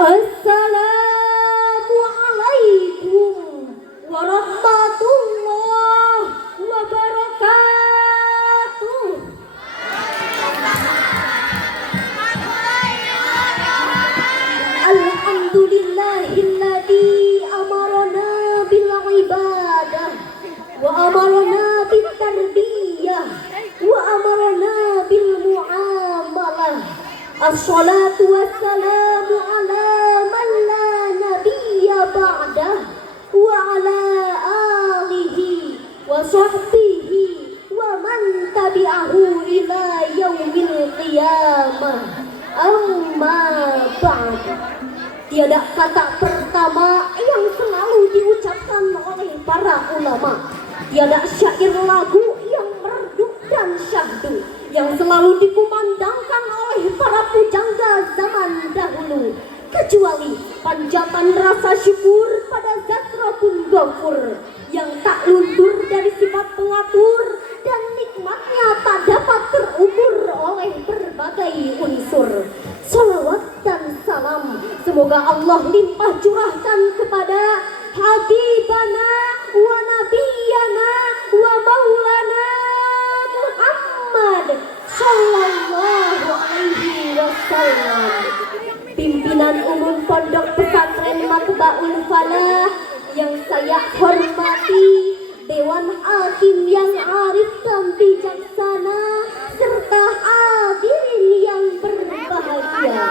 Assalamualaikum warahmatullahi wabarakatuh. Alhamdulillahilladzi amarana bil ibadah wa amarana bit tarbiyah wa amarana bil muamalah. Assalatu wassalamu ala man la nabiyya ba'dah wa ala alihi wa sahbihi wa man tabi'ahu ila yaumil qiyamah. Amma ba'd. Tiada kata pertama yang selalu diucapkan oleh para ulama, tiada syair lagu yang merdu dan syahdu yang selalu dikumandangkan oleh para pujangga zaman dahulu, kecuali panjatan rasa syukur pada Zat Rabbul Ghafur yang tak luntur dari sifat pengatur dan nikmatnya tak dapat terukur oleh berbagai unsur. Salawat dan salam semoga Allah limpah curahkan kepada Habibana wa Nabiyana wa Maulana Muhammad sallallahu alaihi wasallam, pimpinan umum Pondok Pesantren Matbaul Falah yang saya hormati, Dewan Hakim yang arif dan bijaksana, serta hadirin yang berbahagia.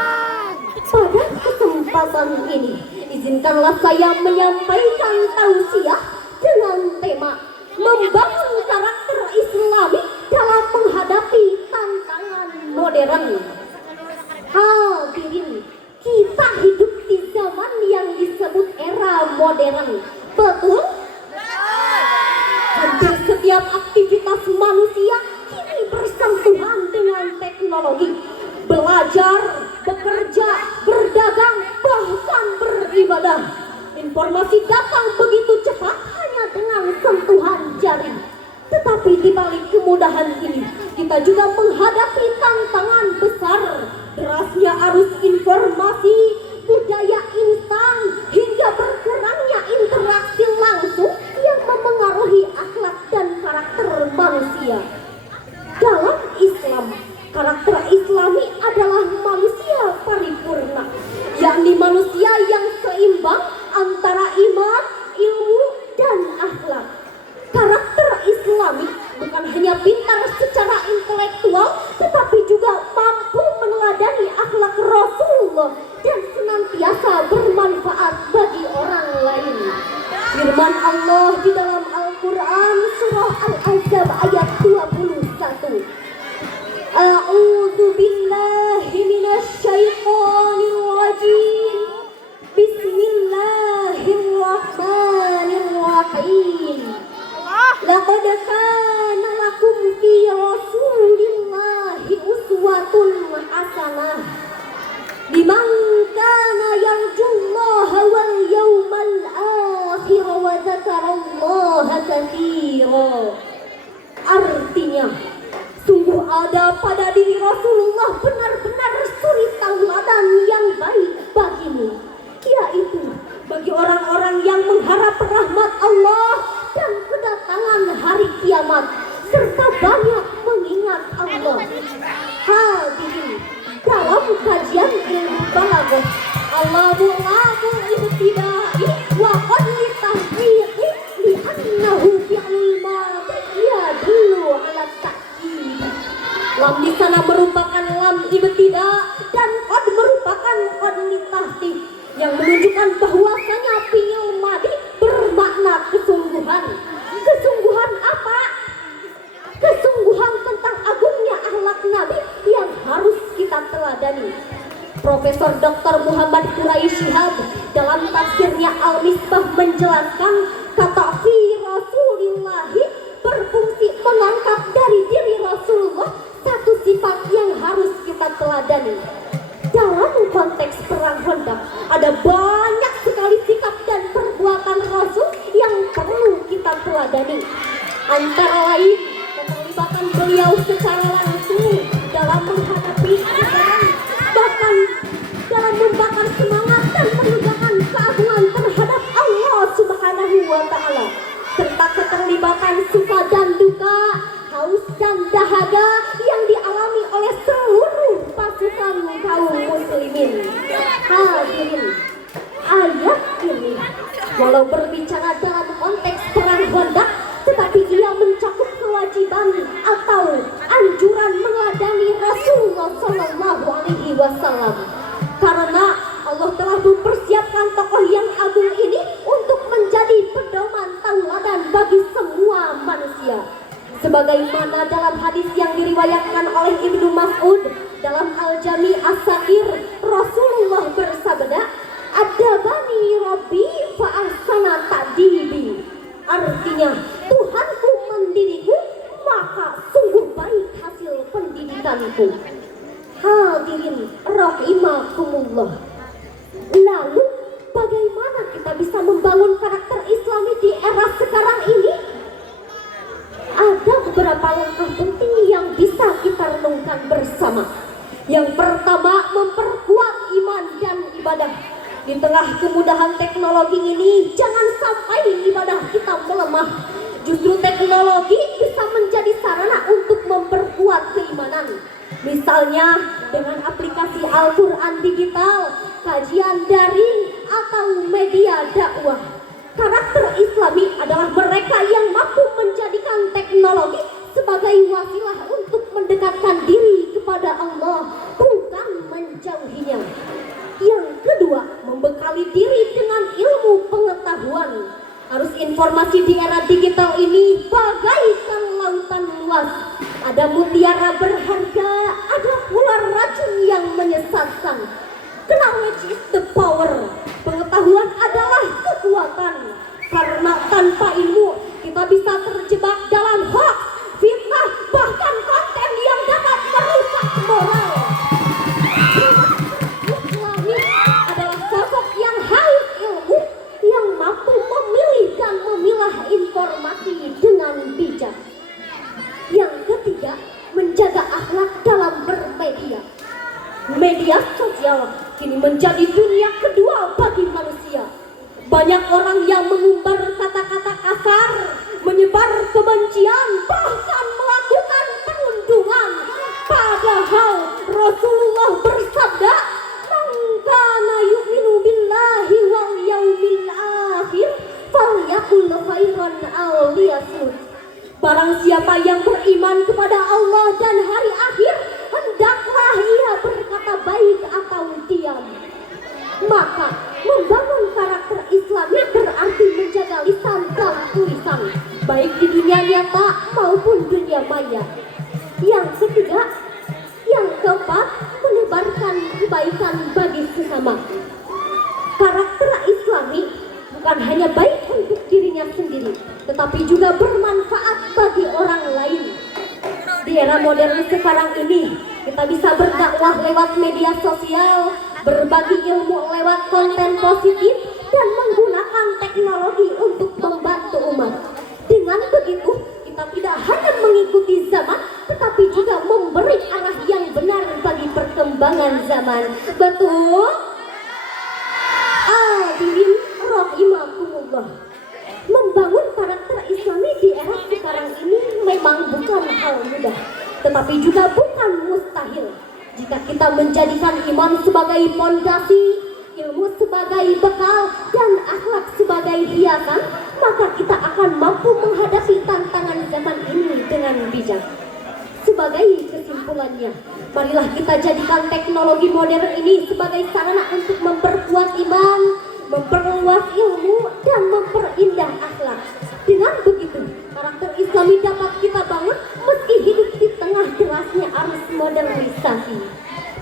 Pada kesempatan ini, izinkanlah saya menyampaikan tausiah dengan tema membangun karakter Islami dalam menghadapi tantangan modern. Hadirin, kita hidup di zaman yang disebut era modern, betul? Hampir setiap aktivitas manusia kini bersentuhan dengan teknologi. Belajar, bekerja, berdagang, bahkan beribadah. Informasi datang begitu cepat hanya dengan sentuhan jari. Tetapi di balik kemudahan ini, kita juga menghadapi tantangan besar. Derasnya arus informasi, budaya instan, hingga berkurangnya interaksi langsung yang memengaruhi akhlak dan karakter manusia. Dalam Islam, karakter Islami adalah manusia paripurna, yakni manusia yang seimbang antara iman, ilmu, dan akhlak. Karakter Islami bukan hanya pintar secara intelektual, tetapi juga mampu meneladani akhlak Rasulullah dan senantiasa bermanfaat bagi orang lain. Firman Allah di dalam Al-Quran surah Al-Ahzab ayat 21. A'udzu billahi minasy syaithanir rajim. Bismillahirrahmanirrahim. Laqad kana lakum fi Rasulillahi uswatun hasanah liman kana yarjullaha wal yawmal akhir wa dzakarallaha katsira. Artinya, sungguh ada pada diri Rasulullah benar-benar suri tauladan yang baik bagimu, yaitu bagi orang-orang yang mengharap rahmat Allah dan kedatangan hari kiamat, serta banyak mengingat Allah. Hadirin, dalam kajian ilmu balaghah, Allahu ibtida'i wa qadli tahqiqi li annahu fi'lul madhi yadullu ala ta'kid. Lam di sana merupakan lam ibtida dan qad merupakan qadli tahqiq yang menunjukkan bahwasanya fi'il madhi bermakna kesungguhan. Kesungguhan apa? Kesungguhan tentang agungnya akhlak Nabi yang harus kita teladani. Profesor Dr. Muhammad Quraisy Shihab dalam tafsirnya Al-Misbah menjelaskan kata fi Rasulillahi berfungsi mengangkat dari diri Rasulullah satu sifat yang harus kita teladani. Dalam konteks perang Khandaq ada banyak sekali sikap dan perbuatan Rasul yang perlu kita teladani. Antara lain keterlibatan beliau secara langsung dalam menghadapi perang, bahkan dalam membakar semangat Karena Allah telah mempersiapkan tokoh yang agung ini untuk menjadi pedoman tauladan bagi semua manusia. Sebagaimana dalam hadis yang diriwayatkan oleh Ibnu Mas'ud dalam Al-Jami As-Saghir, Rasulullah bersabda, "Adabani Rabbi fa ahsana ta'dibi." Artinya, Tuhanku mendidikku, maka sungguh baik hasil pendidikanku. Hadirin rahimakumullah. Lalu bagaimana kita bisa membangun karakter Islami di era sekarang ini? Ada beberapa langkah penting yang bisa kita renungkan bersama. Yang pertama, memperkuat iman dan ibadah. Di tengah kemudahan teknologi ini, jangan sampai ibadah kita melemah. Justru teknologi bisa menjadi sarana untuk memperkuat keimanan. Misalnya dengan aplikasi Al-Quran digital, kajian daring, atau media dakwah. Karakter Islami adalah mereka yang mampu menjadikan teknologi sebagai wasilah untuk mendekatkan diri kepada Allah, bukan menjauhinya. Yang kedua, membekali diri dengan ilmu pengetahuan. Arus informasi di era digital ini bagaikan lautan luas. Ada mutiara berharga, ada pula racun yang menyesatkan. Knowledge is the power. Pengetahuan adalah kekuatan. Karena tanpa ilmu kita bisa terjebak dalam hoax, fitnah, bahkan konten yang dapat merusak moral. Islami adalah sosok yang haus ilmu, yang mampu memilih dan memilah informasi dengan bijak. Yang ketiga, menjaga akhlak dalam bermedia. Media sosial kini menjadi dunia kedua bagi manusia. Banyak orang yang mengumbar kata-kata kasar, menyebar kebencian, bahkan melakukan perundungan. Padahal Rasulullah bersabda, "Man kana yu'minu billahi wal yaumil akhir falyaqul khairan aw liyasmut." Barang siapa yang beriman kepada Allah dan hari akhir, hendaklah ia berkata baik atau diam. Maka membangun karakter Islami berarti menjaga lisan dan tulisan, baik di dunia nyata maupun dunia maya. Yang ketiga, yang keempat, menebarkan kebaikan bagi sesama. Karakter Islami bukan hanya baik untuk dirinya sendiri, tetapi juga bermanfaat bagi orang lain. Di era modern sekarang ini, kita bisa berdakwah lewat media sosial, berbagi ilmu lewat konten positif, dan menggunakan teknologi untuk membantu umat. Dengan begitu, kita tidak hanya mengikuti zaman, tetapi juga memberi arah yang benar bagi perkembangan zaman. Betul? Hadirin rahimakumullah. Membangun karakter Islami di era sekarang ini memang bukan hal mudah, tetapi juga bukan mustahil. Jika kita menjadikan iman sebagai fondasi, ilmu sebagai bekal, dan akhlak sebagai hiasan, maka kita akan mampu menghadapi tantangan zaman ini dengan bijak. Sebagai kesimpulannya, marilah kita jadikan teknologi modern ini sebagai sarana untuk memperkuat iman, memperluas ilmu, dan memperindah akhlak. Dengan begitu, karakter Islami dapat kita bangun meski hidup di tengah derasnya arus modernisasi.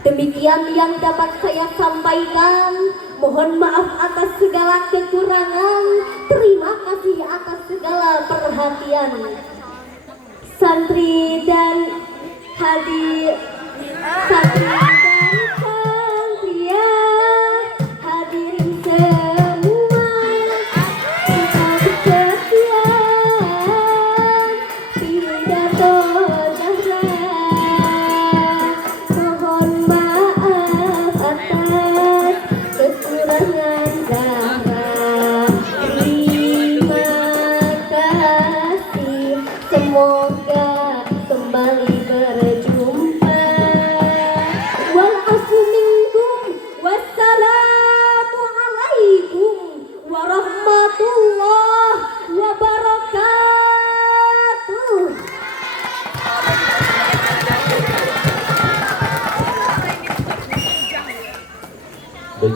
Demikian yang dapat saya sampaikan. Mohon maaf atas segala kekurangan. Terima kasih atas segala perhatian. Santri dan santria, hadirin semua, kita bersekian pidato Zahra. Mohon maaf atas kekurangan Zahra. Terima kasih semua.